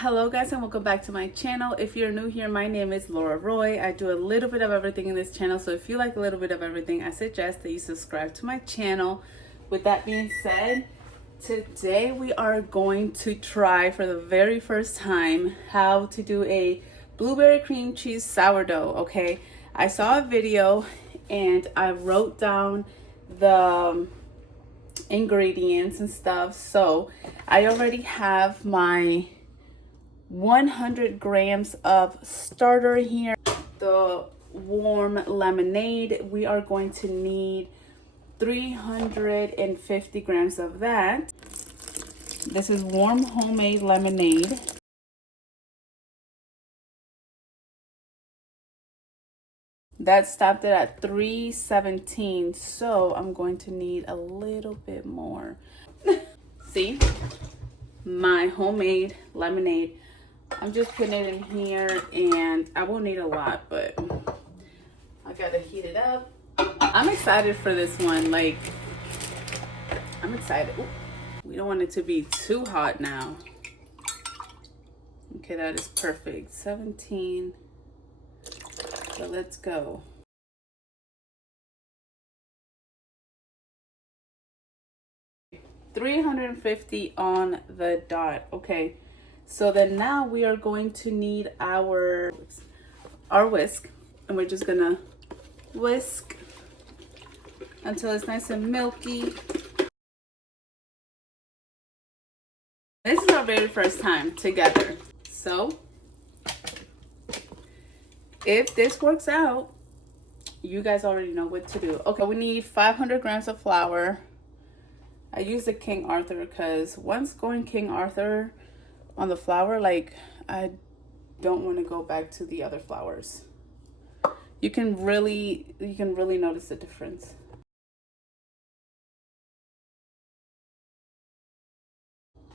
Hello guys and welcome back to my channel. If you're new here, my name is Laura Roy. I do a little bit of everything in this channel, so if you like a little bit of everything, I suggest that you subscribe to my channel. With that being said, today we are going to try for the very first time how to do a blueberry cream cheese sourdough. Okay, I saw a video and I wrote down the ingredients and stuff, so I already have my 100 grams of starter here. The warm lemonade, we are going to need 350 grams of that. This is warm homemade lemonade. That stopped it at 317, so I'm going to need a little bit more. See, my homemade lemonade. I'm just putting it in here, and I won't need a lot, but I gotta heat it up. I'm excited for this one. Like, I'm excited. Ooh, we don't want it to be too hot now. Okay, that is perfect. 17. So let's go. $350 on the dot. Okay. So then now we are going to need our whisk, and we're just gonna whisk until it's nice and milky. This is our very first time together. So if this works out, you guys already know what to do. Okay, we need 500 grams of flour. I use the King Arthur because once going King Arthur on the flour, like, I don't want to go back to the other flours. You can really notice the difference.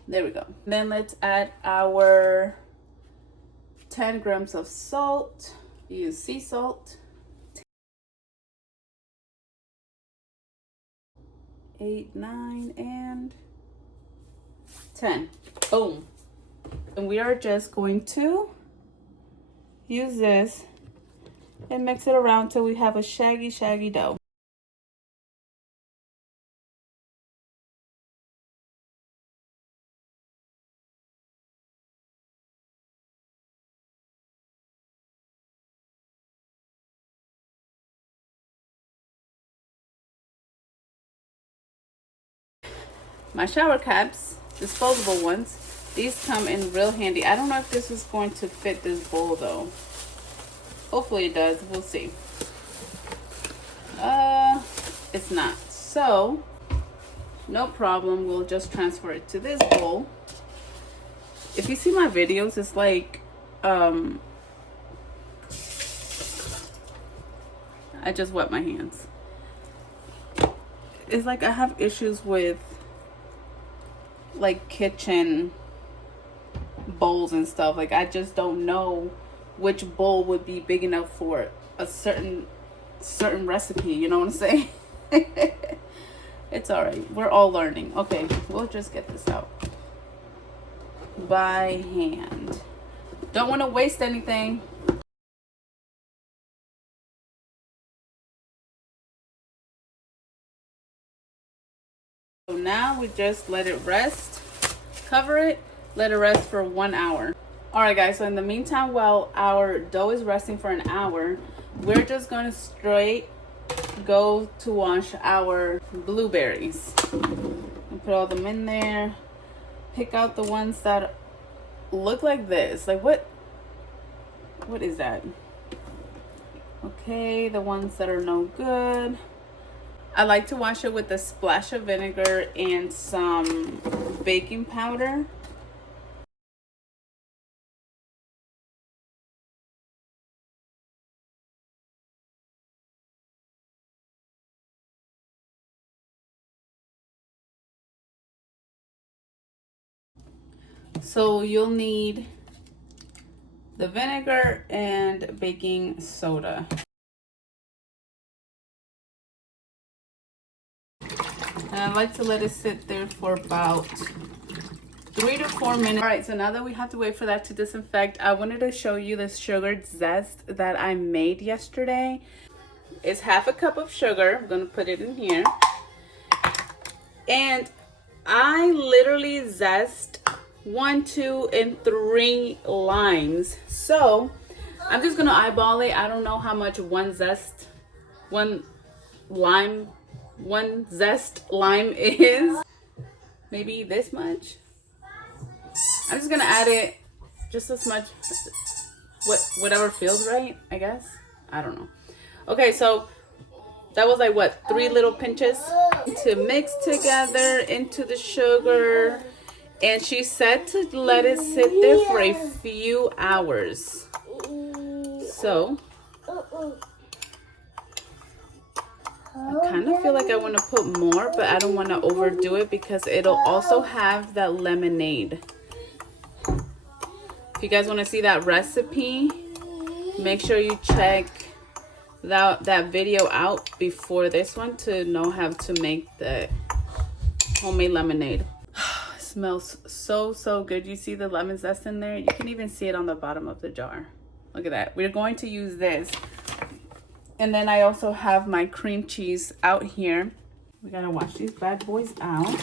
There we go. Then let's add our 10 grams of salt. Use sea salt. 8, 9, and 10. Boom. And we are just going to use this and mix it around till we have a shaggy dough. My shower caps, disposable ones, these come in real handy. I don't know if this is going to fit this bowl though. Hopefully it does. We'll see. It's not. So, no problem. We'll just transfer it to this bowl. If you see my videos, it's like, I just wet my hands. It's like I have issues with like kitchen bowls and stuff. Like, I just don't know which bowl would be big enough for a certain recipe, you know what I'm saying? It's all right, we're all learning. Okay, we'll just get this out by hand. Don't want to waste anything. So now we just let it rest, cover it, let it rest for 1 hour. All right guys, so in the meantime, while our dough is resting for an hour, we're just going to straight go to wash our blueberries and put all them in there. Pick out the ones that look like this. Like, what is that? Okay, the ones that are no good. I like to wash it with a splash of vinegar and some baking powder. So you'll need the vinegar and baking soda. And I like to let it sit there for about 3 to 4 minutes. All right, so now that we have to wait for that to disinfect, I wanted to show you the sugared zest that I made yesterday. It's half a cup of sugar. I'm gonna put it in here. And I literally zest 1, 2, and 3 limes. So I'm just gonna eyeball it. I don't know how much one zest lime is. Maybe this much. I'm just gonna add it just as much, whatever feels right, I guess. I don't know. Okay, so that was like what, 3 little pinches to mix together into the sugar. And she said to let it sit there for a few hours. So I kind of feel like I want to put more, but I don't want to overdo it because it'll also have that lemonade. If you guys want to see that recipe, make sure you check that video out before this one to know how to make the homemade lemonade. It smells so good. You see the lemon zest in there? You can even see it on the bottom of the jar. Look at that. We're going to use this. And then I also have my cream cheese out here. We gotta wash these bad boys out.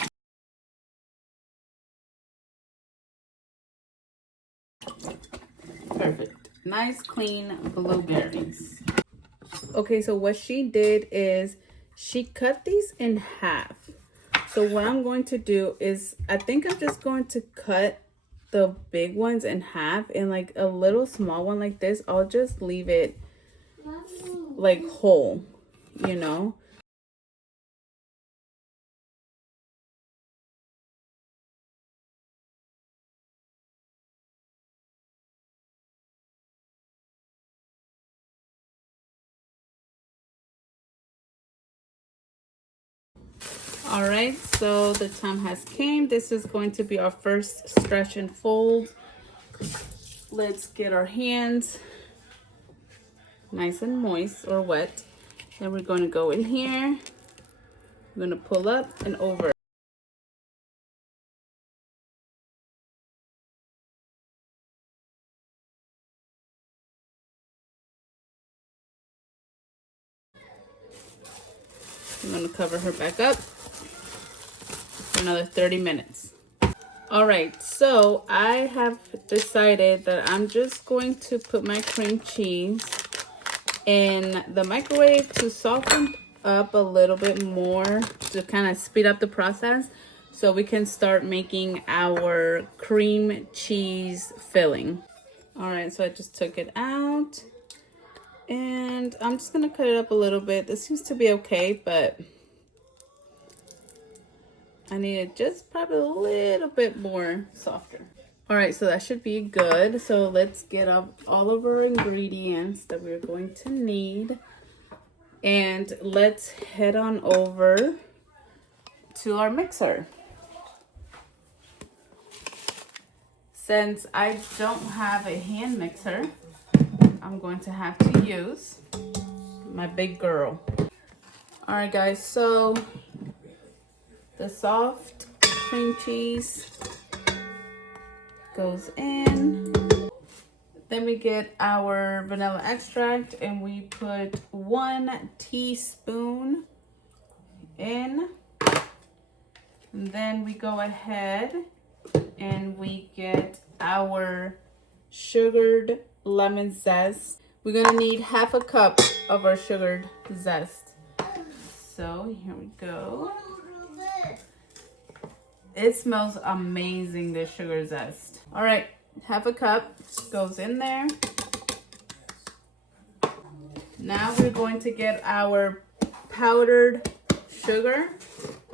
Perfect. Nice clean blueberries. Okay, so what she did is she cut these in half. So what I'm going to do is, I think I'm just going to cut the big ones in half, and like a little small one like this, I'll just leave it like whole, you know. All right, so the time has came. This is going to be our first stretch and fold. Let's get our hands nice and moist or wet. Then we're going to go in here. We're going to pull up and over. I'm going to cover her back up for another 30 minutes. All right, so I have decided that I'm just going to put my cream cheese in the microwave to soften up a little bit more, to kind of speed up the process so we can start making our cream cheese filling. All right, so I just took it out and I'm just gonna cut it up a little bit. This seems to be okay, but I need it just probably a little bit more softer. All right, so that should be good. So let's get up all of our ingredients that we're going to need. And let's head on over to our mixer. Since I don't have a hand mixer, I'm going to have to use my big girl. All right, guys, so the soft cream cheese goes in. Then we get our vanilla extract and we put 1 teaspoon in. And then we go ahead and we get our sugared lemon zest. We're gonna need half a cup of our sugared zest. So here we go. It smells amazing, this sugar zest. All right, half a cup goes in there. Now we're going to get our powdered sugar,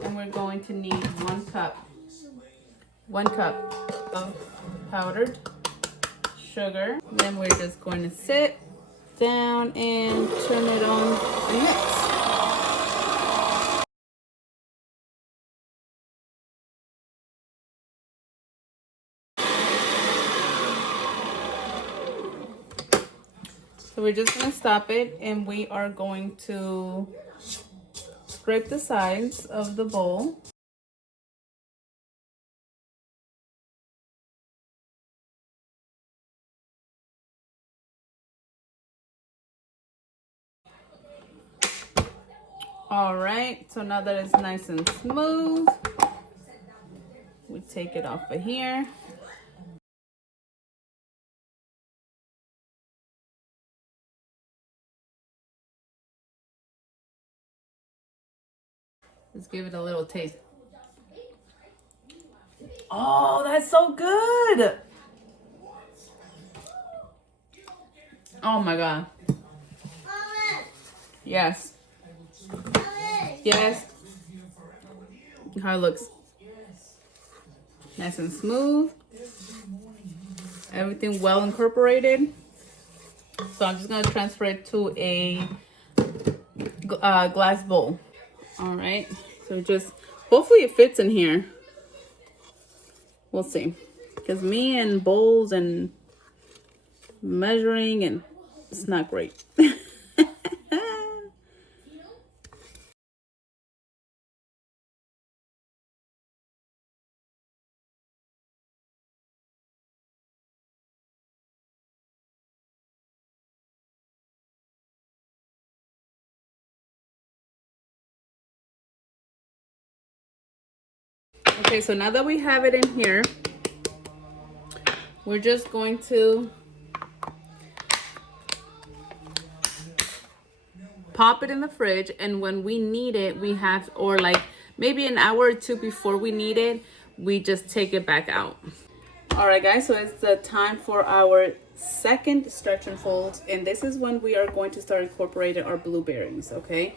and we're going to need 1 cup. 1 cup of powdered sugar. Then we're just going to sit down and turn it on and mix. So we're just going to stop it, and we are going to scrape the sides of the bowl. All right, so now that it's nice and smooth, we take it off of here. Let's give it a little taste. Oh, that's so good. Oh my God. Yes. Yes. How it looks. Nice and smooth. Everything well incorporated. So I'm just going to transfer it to a glass bowl. All right. So just, hopefully it fits in here. We'll see. Because me and bowls and measuring, and it's not great. Okay, so now that we have it in here, we're just going to pop it in the fridge, and when we need it, we have, or like maybe an hour or two before we need it, we just take it back out. All right, guys, so it's the time for our second stretch and fold, and this is when we are going to start incorporating our blueberries, okay?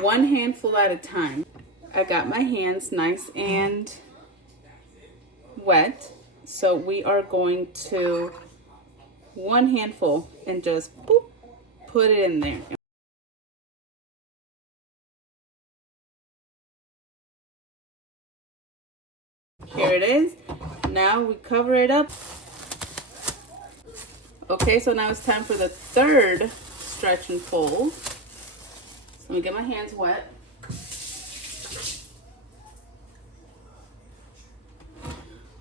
One handful at a time. I got my hands nice and wet, so we are going to one handful and just boop, put it in there. Here it is. Now we cover it up. Okay, so now it's time for the third stretch and fold. So let me get my hands wet.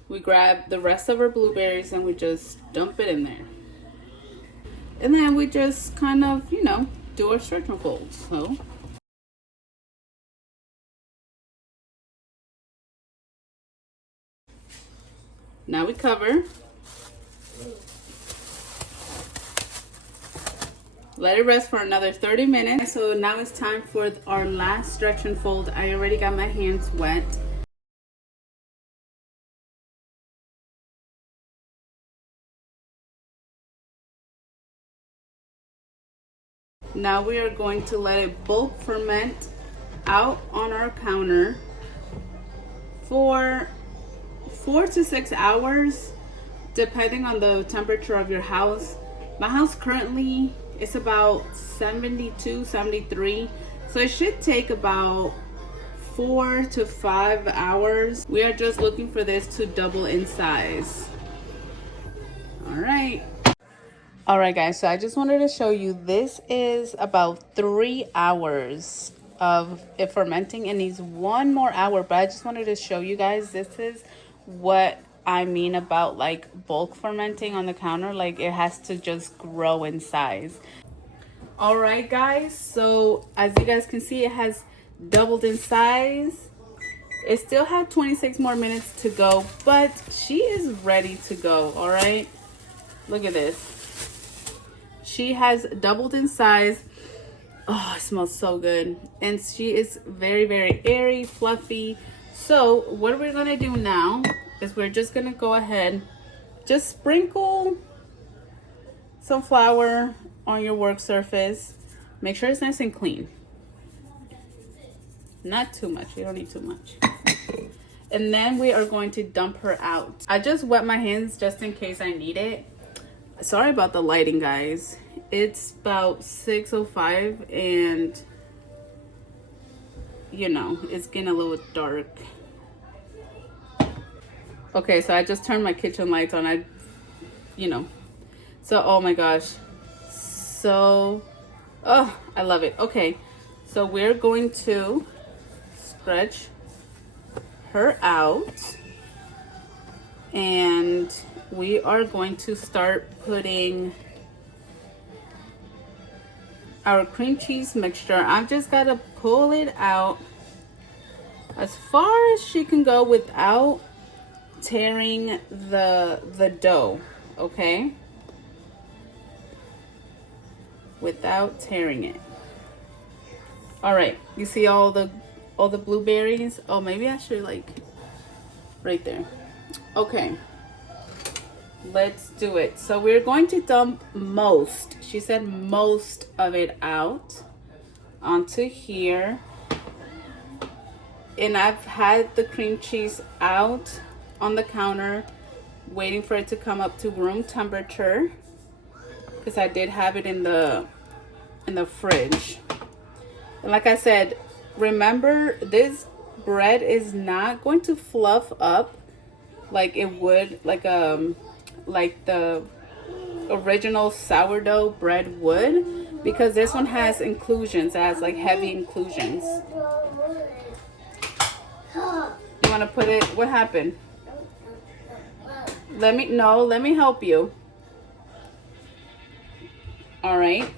We grab the rest of our blueberries and we just dump it in there. And then we just kind of, you know, do our stretch and fold. So now we cover. Let it rest for another 30 minutes. So now it's time for our last stretch and fold. I already got my hands wet. Now we are going to let it bulk ferment out on our counter for 4 to 6 hours, depending on the temperature of your house. My house currently is about 72, 73, so it should take about 4 to 5 hours. We are just looking for this to double in size. All right, guys, so I just wanted to show you, this is about 3 hours of it fermenting. It needs 1 more hour, but I just wanted to show you guys, this is what I mean about like bulk fermenting on the counter. Like, it has to just grow in size. All right, guys, so as you guys can see, it has doubled in size. It still had 26 more minutes to go, but she is ready to go. All right, look at this. She has doubled in size. Oh, it smells so good. And she is very, very airy, fluffy. So what we're gonna do now is we're just gonna go ahead, just sprinkle some flour on your work surface. Make sure it's nice and clean. Not too much, you don't need too much. And then we are going to dump her out. I just wet my hands just in case I need it. Sorry about the lighting, guys. It's about 6:05 and you know, it's getting a little dark. Okay, so I just turned my kitchen lights on. So oh my gosh. So, oh, I love it. Okay, so we're going to stretch her out and we are going to start putting our cream cheese mixture. I've just got to pull it out as far as she can go without tearing the dough, okay? Without tearing it. All right, you see all the blueberries? Oh, maybe I should like right there. Okay, let's do it. So we're going to dump most, she said most of it out onto here. And I've had the cream cheese out on the counter waiting for it to come up to room temperature, because I did have it in the fridge. And like I said, remember, this bread is not going to fluff up like it would, like the original sourdough bread would, because this one has inclusions. It has like heavy inclusions. You want to put it, what happened? Let me help you. All right.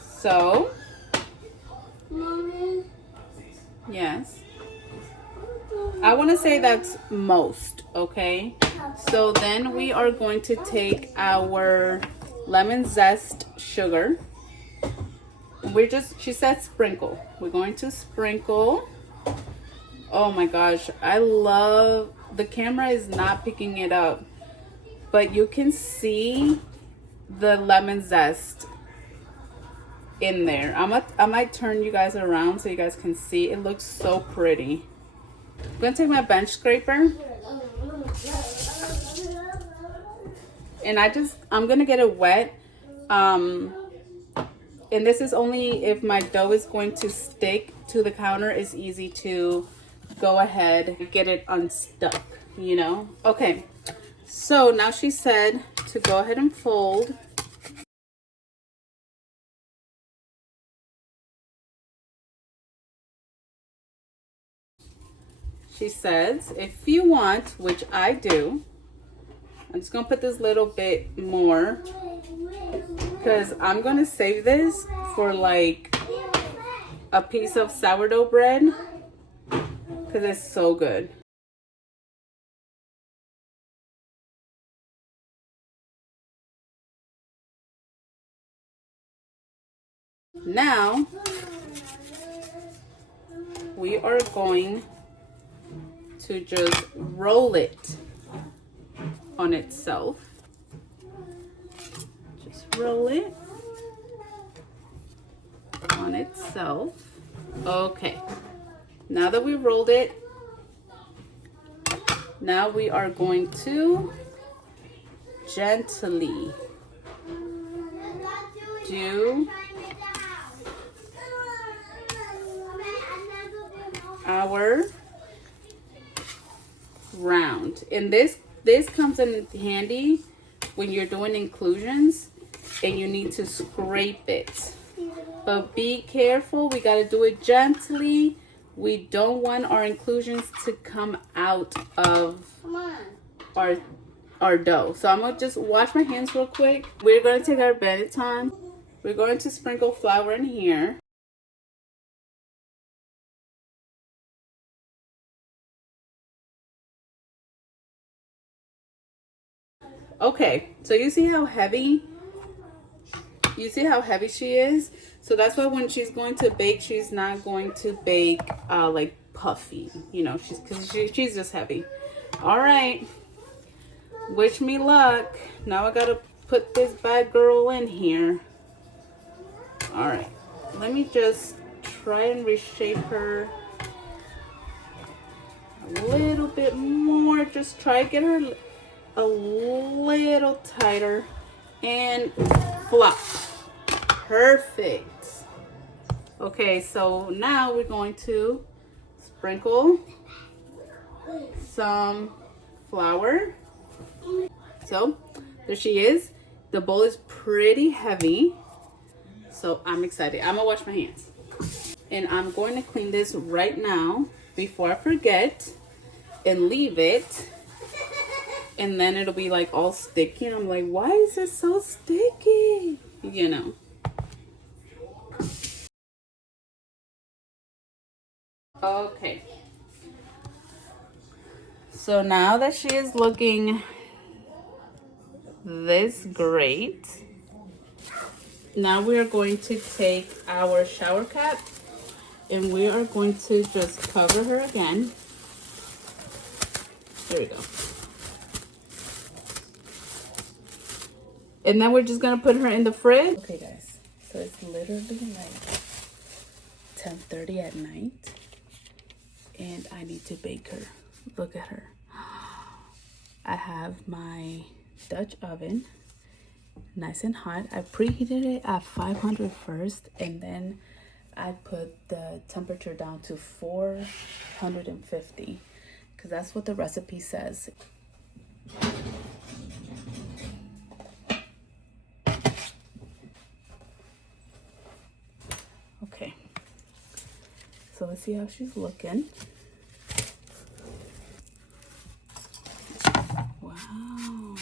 So, Mommy. Yes. I want to say that's most, okay? So then we are going to take our lemon zest sugar. She said sprinkle. We're going to sprinkle. Oh my gosh, I love, the camera is not picking it up, but you can see the lemon zest in there. I might turn you guys around so you guys can see. It looks so pretty. I'm gonna take my bench scraper and I'm gonna get it wet. And this is only if my dough is going to stick to the counter. It's easy to go ahead and get it unstuck, you know? Okay, so now she said to go ahead and fold. She says, if you want, which I do, I'm just gonna put this little bit more because I'm gonna save this for like a piece of sourdough bread because it's so good. Now we are going to just roll it on itself. Just roll it on itself. Okay, now that we rolled it, now we are going to gently do our round. And this comes in handy when you're doing inclusions and you need to scrape it. But be careful, we got to do it gently. We don't want our inclusions to come out of our dough. So I'm gonna just wash my hands real quick. We're going to take our Benetton. We're going to sprinkle flour in here. Okay, so you see how heavy she is? So that's why when she's going to bake, she's not going to bake like puffy, you know, she's just heavy. All right, wish me luck. Now I gotta put this bad girl in here. All right, let me just try and reshape her a little bit more. Just try to get her a little tighter and flop. Perfect. Okay, so now we're going to sprinkle some flour. So there she is. The bowl is pretty heavy, so I'm excited. I'm gonna wash my hands and I'm going to clean this right now before I forget and leave it. And then it'll be like all sticky. And I'm like, why is it so sticky? You know. Okay. So now that she is looking this great, now we are going to take our shower cap and we are going to just cover her again. There we go. And then we're just gonna put her in the fridge. Okay guys, so it's literally like 10:30 at night and I need to bake her. Look at her. I have my Dutch oven, nice and hot. I preheated it at 500 first and then I put the temperature down to 450 because that's what the recipe says. Okay, so let's see how she's looking. Wow,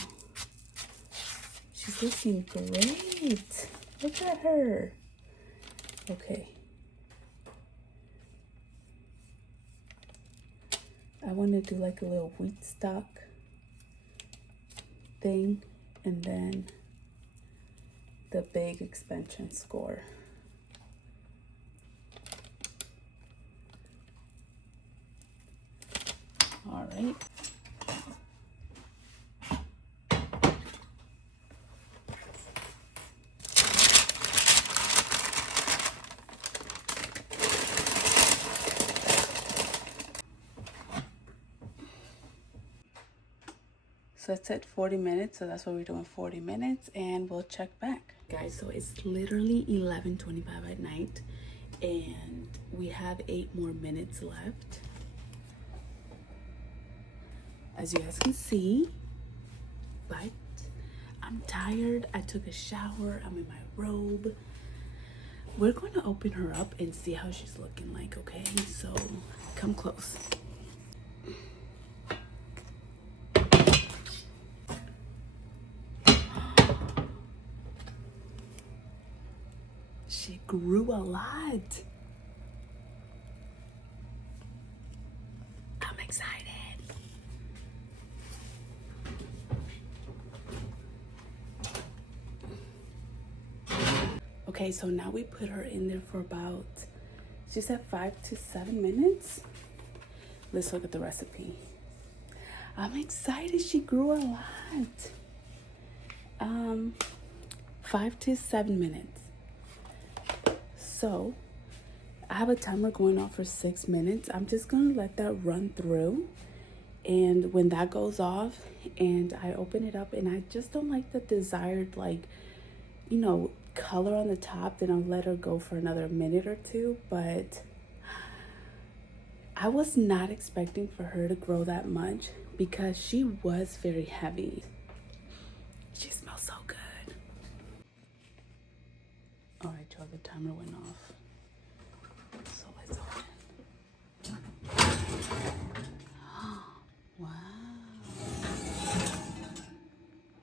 she's looking great. Look at her. Okay, I want to do like a little wheat stock thing and then the big expansion score. All right. So it said 40 minutes, so that's what we're doing, 40 minutes, and we'll check back. Guys, so it's literally 11:25 at night, and we have 8 more minutes left. As you guys can see, but I'm tired. I took a shower, I'm in my robe. We're going to open her up and see how she's looking like, okay? So come close. She grew a lot. I'm excited. Okay, so now we put her in there for about, she said 5 to 7 minutes. Let's look at the recipe. I'm excited, she grew a lot. 5 to 7 minutes. So I have a timer going off for 6 minutes. I'm just gonna let that run through. And when that goes off and I open it up and I just don't like the desired, like, you know, color on the top, then I'll let her go for another minute or two. But I was not expecting for her to grow that much because she was very heavy. She smells so good. All right, y'all, the timer went off. So let's open. Wow.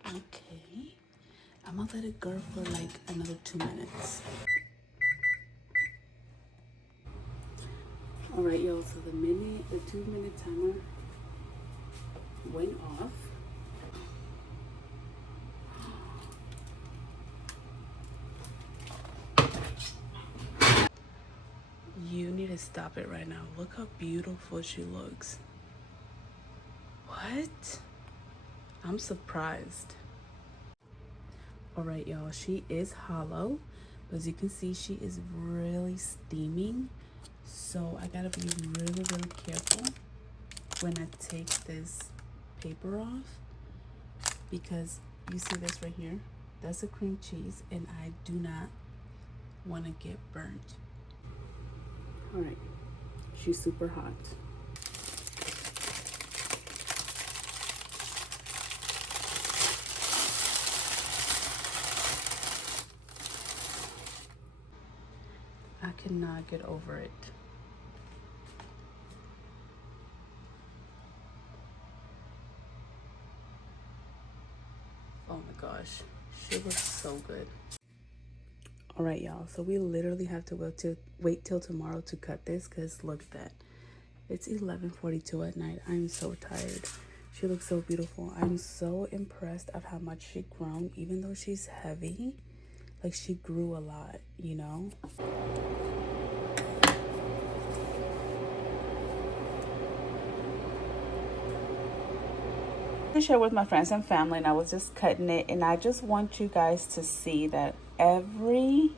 Okay. I'm gonna let it go for like another 2 minutes. All right, y'all, so the 2-minute timer went off. You need to stop it right now. Look how beautiful she looks. What? I'm surprised. All right, y'all, she is hollow. As you can see, she is really steaming. So I gotta be really, really careful when I take this paper off, because you see this right here? That's a cream cheese and I do not want to get burnt. All right, she's super hot. I cannot get over it. Oh my gosh, she looks so good. All right, y'all. So we literally have to wait till tomorrow to cut this because look at that. It's 11:42 at night. I'm so tired. She looks so beautiful. I'm so impressed at how much she grown, even though she's heavy. Like she grew a lot, you know? To share with my friends and family, and I was just cutting it, and I just want you guys to see that every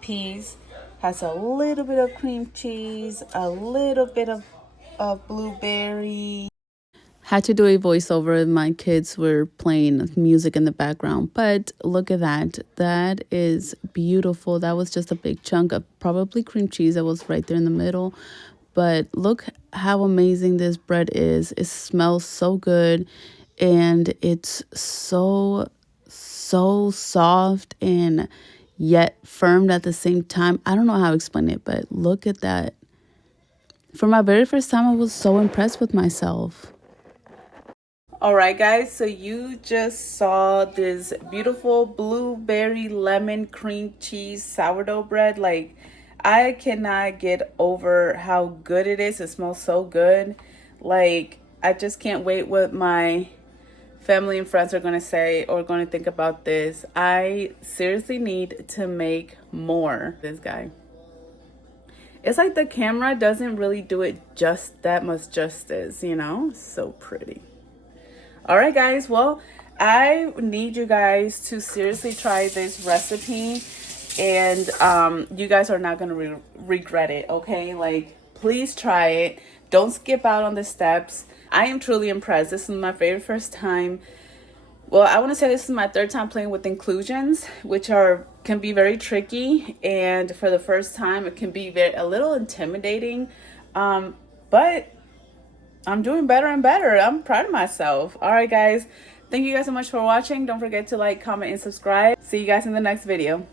piece has a little bit of cream cheese, a little bit of blueberry. Had to do a voiceover. My kids were playing music in the background, but look at that. That is beautiful. That was just a big chunk of probably cream cheese that was right there in the middle. But look how amazing this bread is. It smells so good, and it's so soft and yet firm at the same time. I don't know how to explain it, but look at that. For my very first time, I was so impressed with myself. All right, guys, so you just saw this beautiful blueberry lemon cream cheese sourdough bread. Like, I cannot get over how good it is. It smells so good. Like, I just can't wait what my family and friends are going to say or going to think about this. I seriously need to make more. This guy. It's like the camera doesn't really do it just that much justice, you know? So pretty. All right, guys. Well, I need you guys to seriously try this recipe, and you guys are not going to regret it, okay? Like, please try it. Don't skip out on the steps. I am truly impressed. This is my very first time. Well, I want to say this is my third time playing with inclusions, which can be very tricky, and for the first time, it can be a little intimidating, but I'm doing better and better. I'm proud of myself. All right, guys. Thank you guys so much for watching. Don't forget to like, comment, and subscribe. See you guys in the next video.